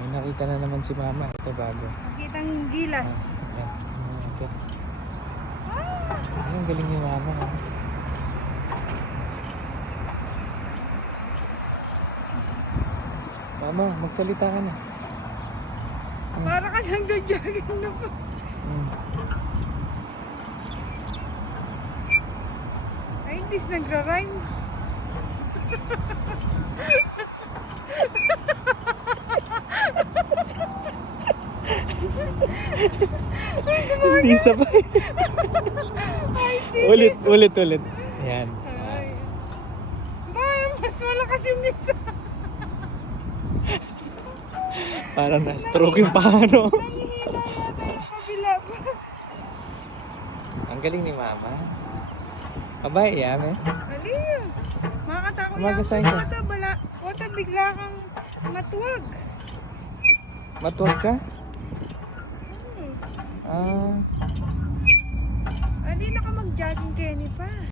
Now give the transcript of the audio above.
May nakita na naman si mama. Ito bago. Nakitang gilas. Yan. Tingnan natin. Ay, ang galing ni mama. Ha? Mama, magsalita ka na. Para ka lang jogging na po. Ay, hindi nagra-rhyme. Hindi sabay. Ulit. Ayan. Ay. Mas malakas yung isa. Parang na-stroke yung paano. Nangihina yata yung kabila pa. Ang galing ni mama. Abay, yame. Aliw. Makakatako yan. Umagasay ka. Wata bigla kang matuwag. Matuwag ka? Hmm. Ah. Hindi na ka mag-jogging, Kenny pa.